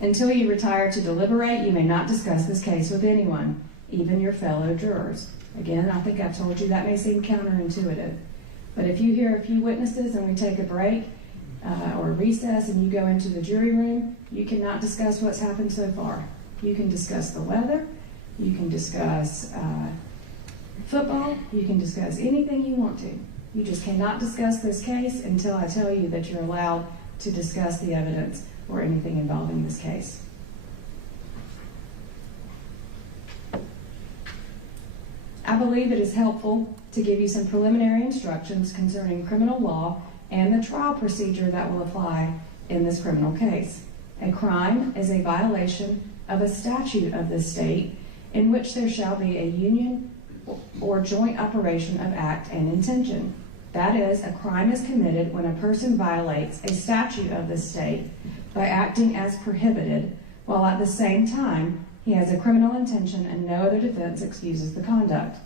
Until you retire to deliberate, you may not discuss this case with anyone, even your fellow jurors. Again, I think I've told you that may seem counterintuitive, but if you hear a few witnesses and we take a break or recess and you go into the jury room, you cannot discuss what's happened so far. You can discuss the weather, you can discuss football, you can discuss anything you want to. You just cannot discuss this case until I tell you that you're allowed to discuss the evidence or anything involving this case. I believe it is helpful to give you some preliminary instructions concerning criminal law and the trial procedure that will apply in this criminal case. A crime is a violation of a statute of the state in which there shall be a union or joint operation of act and intention. That is, a crime is committed when a person violates a statute of the state by acting as prohibited, while at the same time he has a criminal intention and no other defense excuses the conduct.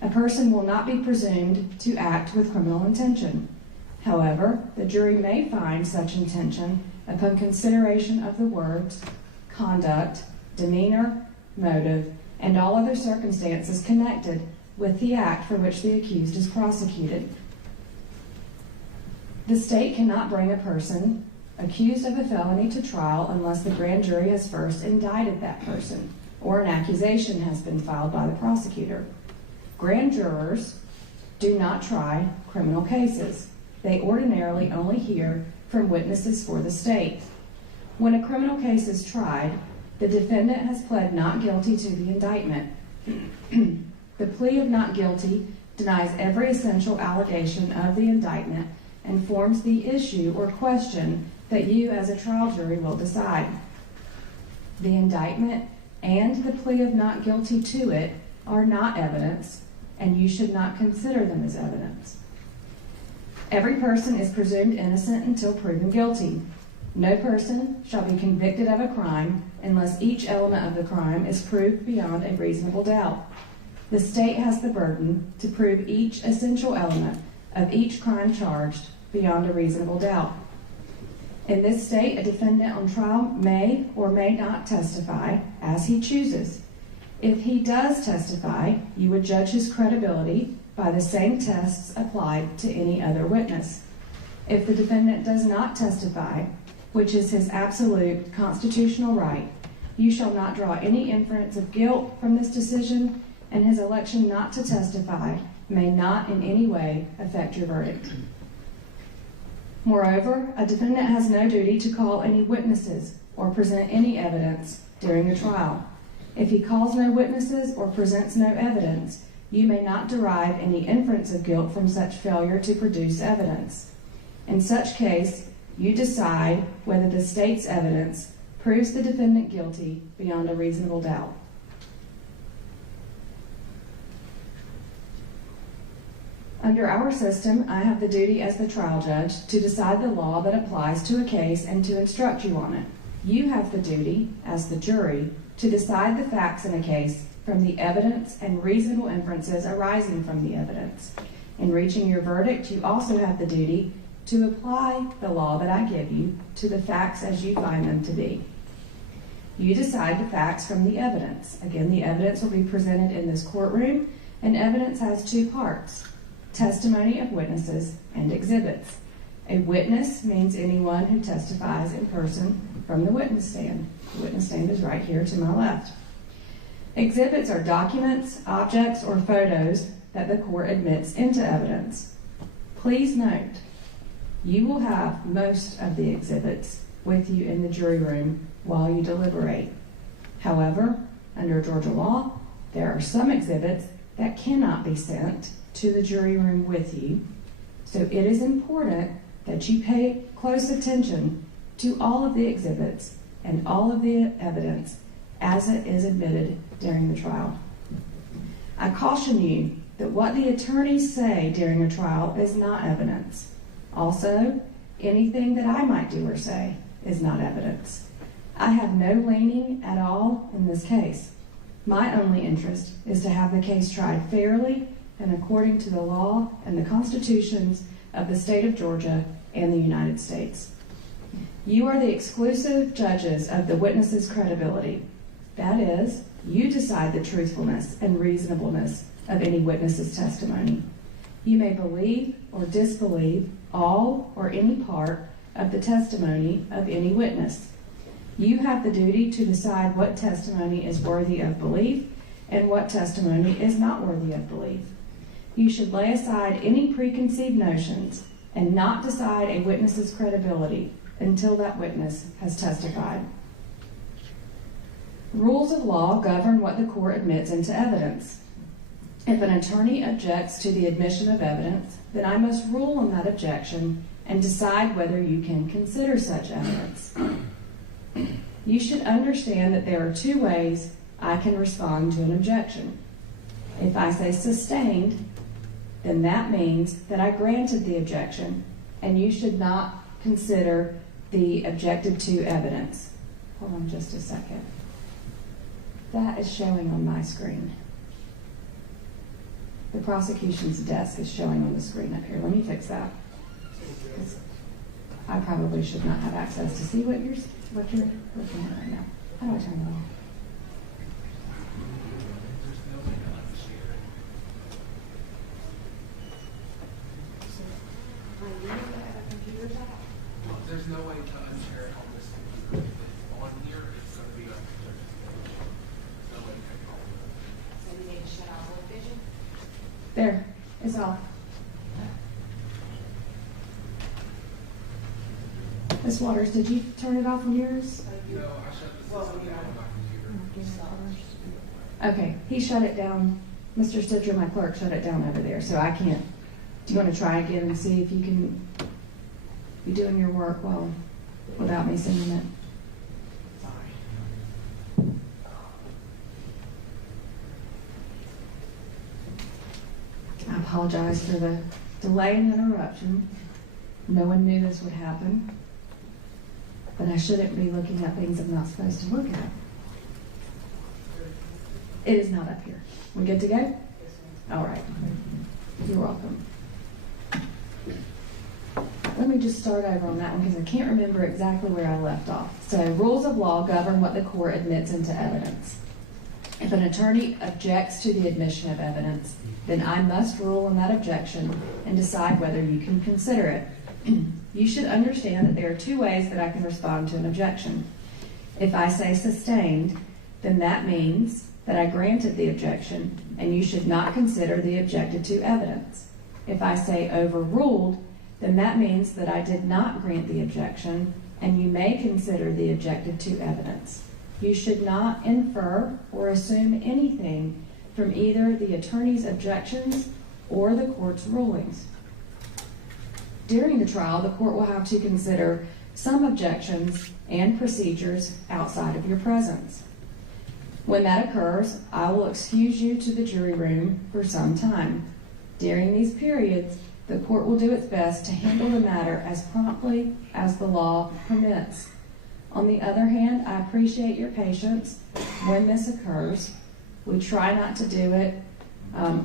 A person will not be presumed to act with criminal intention. However, the jury may find such intention upon consideration of the words, conduct, demeanor, motive, and all other circumstances connected with the act for which the accused is prosecuted. The state cannot bring a person accused of a felony to trial unless the grand jury has first indicted that person or an accusation has been filed by the prosecutor. Grand jurors do not try criminal cases. They ordinarily only hear from witnesses for the state. When a criminal case is tried, the defendant has pled not guilty to the indictment. The plea of not guilty denies every essential allegation of the indictment and forms the issue or question that you as a trial jury will decide. The indictment and the plea of not guilty to it are not evidence, and you should not consider them as evidence. Every person is presumed innocent until proven guilty. No person shall be convicted of a crime unless each element of the crime is proved beyond a reasonable doubt. The state has the burden to prove each essential element of each crime charged beyond a reasonable doubt. In this state, a defendant on trial may or may not testify as he chooses. If he does testify, you would judge his credibility by the same tests applied to any other witness. If the defendant does not testify, which is his absolute constitutional right, you shall not draw any inference of guilt from this decision, and his election not to testify may not in any way affect your verdict. Moreover, a defendant has no duty to call any witnesses or present any evidence during a trial. If he calls no witnesses or presents no evidence, you may not derive any inference of guilt from such failure to produce evidence. In such case, you decide whether the state's evidence proves the defendant guilty beyond a reasonable doubt. Under our system, I have the duty as the trial judge to decide the law that applies to a case and to instruct you on it. You have the duty, as the jury, to decide the facts in a case from the evidence and reasonable inferences arising from the evidence. In reaching your verdict, you also have the duty to apply the law that I give you to the facts as you find them to be. You decide the facts from the evidence. Again, the evidence will be presented in this courtroom, and evidence has two parts: testimony of witnesses and exhibits. A witness means anyone who testifies in person from the witness stand. The witness stand is right here to my left. Exhibits are documents, objects, or photos that the court admits into evidence. Please note, you will have most of the exhibits with you in the jury room while you deliberate. However, under Georgia law, there are some exhibits that cannot be sent to the jury room with you, so it is important that you pay close attention to all of the exhibits and all of the evidence as it is admitted during the trial. I caution you that what the attorneys say during a trial is not evidence. Also, anything that I might do or say is not evidence. I have no leaning at all in this case. My only interest is to have the case tried fairly and according to the law and the constitutions of the state of Georgia and the United States. You are the exclusive judges of the witness's credibility. That is, you decide the truthfulness and reasonableness of any witness's testimony. You may believe or disbelieve all or any part of the testimony of any witness. You have the duty to decide what testimony is worthy of belief and what testimony is not worthy of belief. You should lay aside any preconceived notions and not decide a witness's credibility until that witness has testified. Rules of law govern what the court admits into evidence. If an attorney objects to the admission of evidence, then I must rule on that objection and decide whether you can consider such evidence. You should understand that there are two ways I can respond to an objection. If I say sustained, then that means that I granted the objection, and you should not consider the objected to evidence. Hold on just a second. That is showing on my screen. The prosecution's desk is showing on the screen up here. Let me fix that. I probably should not have access to see what you're looking at right now. How do I turn it off? There's no way to unshare it on this computer. If it's on here, it's going to be up there. There's no way to control it. So we need to shut off World Vision? There, it's off. Miss Waters, did you turn it off on yours? No, I shut the system down on my computer. Okay, he shut it down. Mr. Stitcher, my clerk, shut it down over there, so I can't. Do you want to try again and see if you can be doing your work without me seeing it? Sorry. I apologize for the delay and interruption. No one knew this would happen. But I shouldn't be looking at things I'm not supposed to look at. It is not up here. We good to go? All right. You're welcome. Let me just start over on that one because I can't remember exactly where I left off. So, rules of law govern what the court admits into evidence. If an attorney objects to the admission of evidence, then I must rule on that objection and decide whether you can consider it. You should understand that there are two ways that I can respond to an objection. If I say sustained, then that means that I granted the objection and you should not consider the objected to evidence. If I say overruled, then that means that I did not grant the objection and you may consider the objected to evidence. You should not infer or assume anything from either the attorney's objections or the court's rulings. During the trial, the court will have to consider some objections and procedures outside of your presence. When that occurs, I will excuse you to the jury room for some time. During these periods, the court will do its best to handle the matter as promptly as the law permits. On the other hand, I appreciate your patience when this occurs. We try not to do it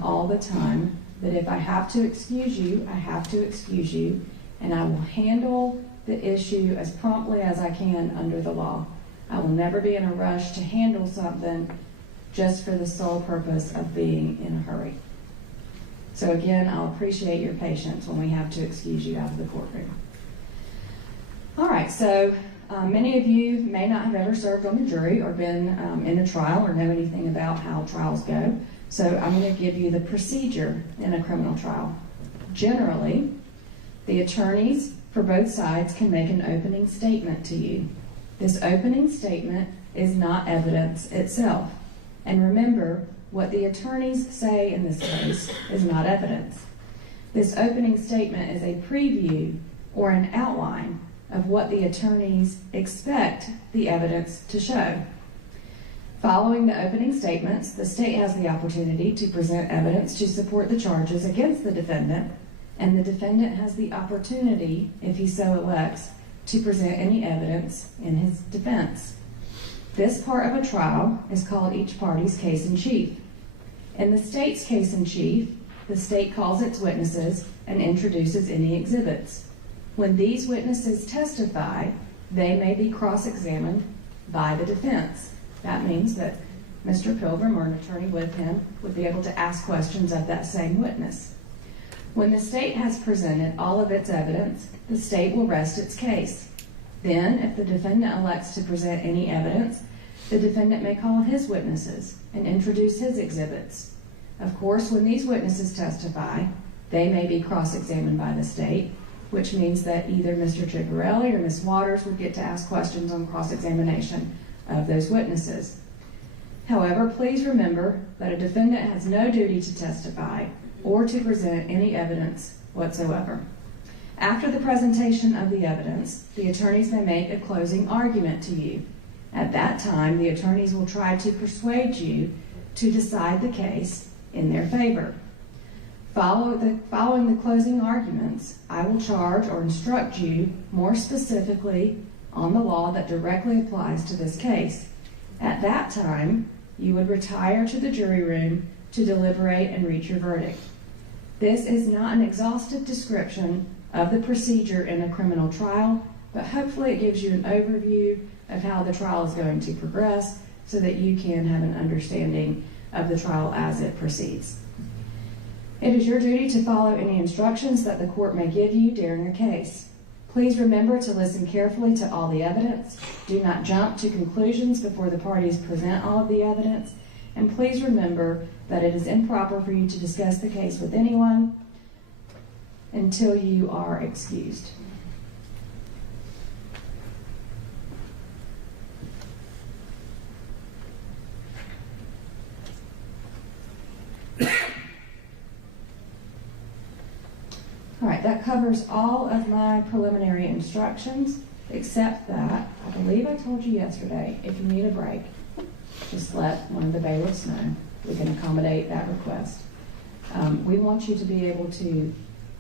all the time, but if I have to excuse you, I have to excuse you, and I will handle the issue as promptly as I can under the law. I will never be in a rush to handle something just for the sole purpose of being in a hurry. So again, I'll appreciate your patience when we have to excuse you out of the courtroom. All right, so many of you may not have ever served on a jury or been in a trial or know anything about how trials go. So I'm going to give you the procedure in a criminal trial. Generally, the attorneys for both sides can make an opening statement to you. This opening statement is not evidence itself. And remember, what the attorneys say in this case is not evidence. This opening statement is a preview or an outline of what the attorneys expect the evidence to show. Following the opening statements, the state has the opportunity to present evidence to support the charges against the defendant, and the defendant has the opportunity, if he so elects, to present any evidence in his defense. This part of a trial is called each party's case in chief. In the state's case in chief, the state calls its witnesses and introduces any exhibits. When these witnesses testify, they may be cross-examined by the defense. That means that Mr. Pilgrim or an attorney with him would be able to ask questions of that same witness. When the state has presented all of its evidence, the state will rest its case. Then, if the defendant elects to present any evidence, the defendant may call his witnesses and introduce his exhibits. Of course, when these witnesses testify, they may be cross-examined by the state, which means that either Mr. Chigarelli or Ms. Waters would get to ask questions on cross-examination of those witnesses. However, please remember that a defendant has no duty to testify or to present any evidence whatsoever. After the presentation of the evidence, the attorneys may make a closing argument to you. At that time, the attorneys will try to persuade you to decide the case in their favor. Following the closing arguments, I will charge or instruct you more specifically on the law that directly applies to this case. At that time, you would retire to the jury room to deliberate and reach your verdict. This is not an exhaustive description of the procedure in a criminal trial, but hopefully it gives you an overview of how the trial is going to progress so that you can have an understanding of the trial as it proceeds. It is your duty to follow any instructions that the court may give you during a case. Please remember to listen carefully to all the evidence. Do not jump to conclusions before the parties present all of the evidence. And please remember that it is improper for you to discuss the case with anyone until you are excused. All right, that covers all of my preliminary instructions, except that I believe I told you yesterday, if you need a break, just let one of the bailiffs know. We can accommodate that request. We want you to be able to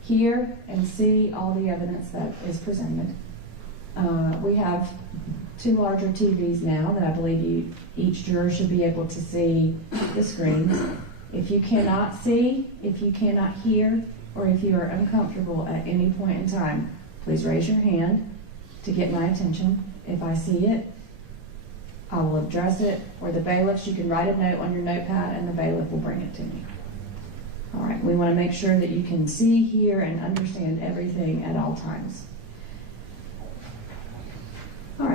hear and see all the evidence that is presented. We have 2 larger TVs now that I believe each juror should be able to see the screens. If you cannot see, if you cannot hear, or if you are uncomfortable at any point in time, please raise your hand to get my attention. If I see it, I will address it, or the bailiffs, you can write a note on your notepad and the bailiff will bring it to me. All right, we want to make sure that you can see, hear, and understand everything at all times.